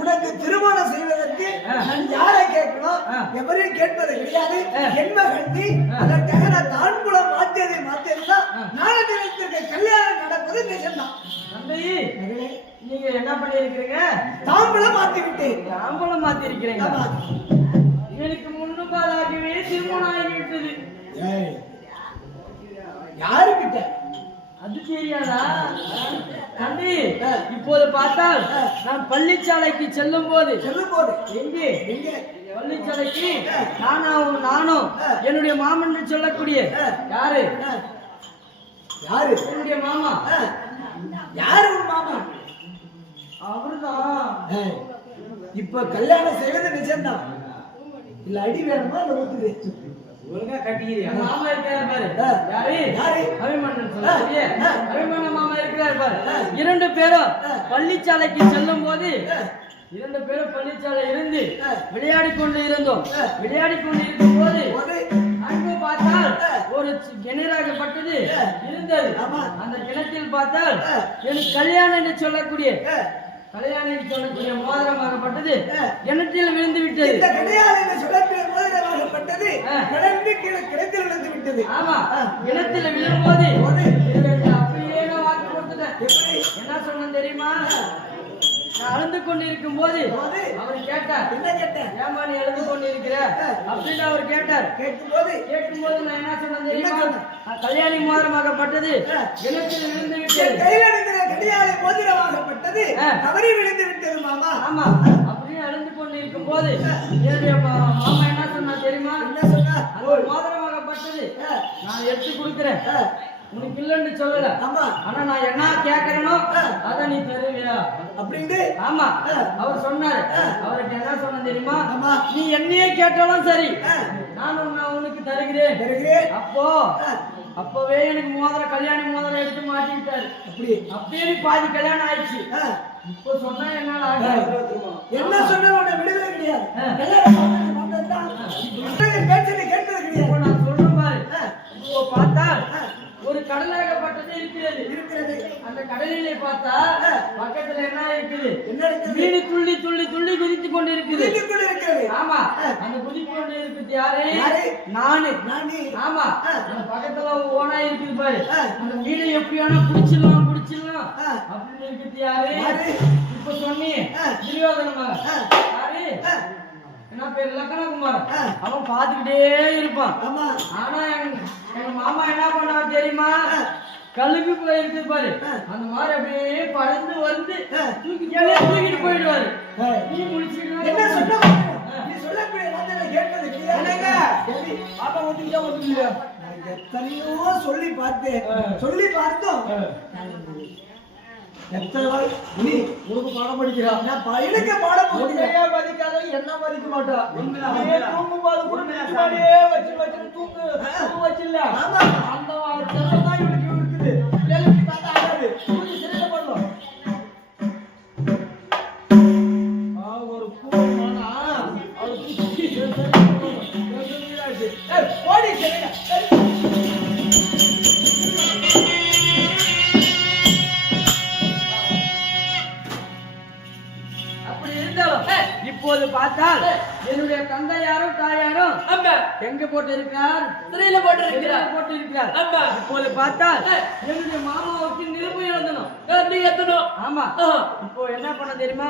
உனக்கு திருமணம் செய்வதற்கு நான் யாரை கேட்கணும்? எவரையும் கேட்பது கிடையாது. என் மகள்தி அதற்காக நான் தான்புலம் மாத்தியதுதான் நாளத்திற்கு கல்யாணம் நடப்பது நிஜம்தான். தந்தையே, நீங்க என்ன பண்ணி இருக்கிறீங்க? தாம்பூலம் மாத்தி விட்டேன். தாம்பூலம் மாத்தி இருக்கிறீங்க. எனக்கு முன்னுபாதாகவே திருமணம் ஆகிவிட்டது. யாருக்கிட்ட? அது தெரியாதா தம்பி? இப்போது பார்த்தால் நான் பள்ளிச்சாலைக்கு செல்லும் போது எங்கே பள்ளிச்சாலைக்கு நானும் என்னுடைய மாமன் சொல்லக்கூடிய யாரு என்னுடைய மாமா. யாரு மாமா? அவருதான். இப்ப கல்யாணம் செய்வது நிஜம்தான். இல்ல அடி வேணுமா? இல்ல ஒத்துது ஒழுங்கா கட்டிக்கிறீங்க. மாமா இருக்காரு பாரு. யாரு? அபிமன்னன் சொல்லுங்க. அபிமன்னன் மாமா இருக்காரு பாரு. இரண்டு பேரும் பள்ளிச்சாலைக்கு செல்லும் போது இரண்டு பேரும் பள்ளிச்சாலை இருந்து விளையாடி கொண்டு இருந்தோம். விளையாடி கொண்டு இருக்கும் போது அங்கு பார்த்தால் ஒரு கிணறாகப்பட்டது இருந்தது. அந்த கிணற்றில் பார்த்தால் எனக்கு கல்யாணம் என்று சொல்லக்கூடிய மோதிரமாகப்பட்டது கிணற்றில் விழுந்து விட்டது. ஆமா, கிணற்றில் விழும்போது அப்படியே நான் வாக்கு கொடுத்துட்டேன். என்ன சொன்னேன் தெரியுமா? நான் அழுந்து கொண்டிருக்கும் போது அவர் கேட்டார், ஏமா நீ அழுந்து கொண்டிருக்கிற அப்படின்னு அவர் கேட்டார். கேட்கும்போது நான் என்ன சொன்னேன் தெரியுமா? கல்யாணி மோதிரமாகப்பட்டது கிணற்றில் விழுந்து விட்டது. ஆமா, அப்படியே அழுந்து கொண்டிருக்கும் போது என்னுடைய மாமா என்ன சொன்னா தெரியுமா? மோதிரமாகப்பட்டது நான் எடுத்து கொடுக்கிறேன், உனக்கு இல்லைன்னு சொல்லல. ஆனா நான் என்ன கேட்கிறேனோ அதை நீ தருவியா அப்படின்னு. ஆமா, அவர் சொன்னாரு. அவருக்கு என்ன சொன்ன தெரியுமா? நீ என்னையே கேட்டாலும் சரி, நான் உனக்கு தருகிறேன். அப்பவே எனக்கு கல்யாணி மோதிரம் எடுத்து மாட்டிக்கிட்டாரு. அப்படியே பாதி கல்யாணம் ஆயிடுச்சு. இப்ப சொன்னா என்னால என்ன சொன்ன விடுதலை கிடையாது. நான் சொல்றேன் பாரு. பார்த்தா ஒரு கடலாகப்பட்டது இருக்கிறது. அந்த கடலிலே பார்த்தா பக்கத்துல என்ன இருக்குது? மீன் துள்ளி துள்ளி துள்ளி குதித்து கொண்டு இருக்குது. ஆமா, அந்த குதித்து கொண்டு இருக்குது யாரு? நானு. ஆமா, அந்த பக்கத்துல ஓனா இருக்குது பாரு. அந்த மீனை எப்படியானா பிடிச்சிடலாம் அப்படின்னு இருக்குது யாரு? இப்ப சொன்னி துரியோதனமா யாரு? என்ன பேர்? லக்கணகுமாரன். அவன் பாத்துக்கிட்டே இருப்பான். ஆனா எங்க மாமா என்ன பண்ணா தெரியுமா? கழுவி போயிருக்கு பாரு, அந்த மாதிரி அப்படியே பறந்து வந்து தூக்கிட்டு போயிடுவாரு. நீ முடிச்சுட்டு எத்தனையோ சொல்லி பார்த்தோம். நீ உனக்கு பாடம் படிக்கிறா? நான் பையனுக்கு பாடம் படிக்காத என்ன மதிக்க மாட்டா. தூங்கும் போது கூட வச்சு தூங்கு வச்சில்ல. அந்த தான் இவனுக்கு இருக்குது. கேள்வி பார்த்தா ஆகாது. சரியா பண்ணலாம். ஒரு பூமானா அவருக்கு ஓடி சரியா இப்போது பார்த்தால் என்னுடைய தந்தையாரும் தாயாரும் எங்க போட்டு இருக்கிறார்? சிறையில போட்டு இருக்கிறார். இப்போது பார்த்தால் என்னுடைய மாமாவுக்கு நிரூபம் எழுதணும். ஆமா, இப்போ என்ன பண்ண தெரியுமா?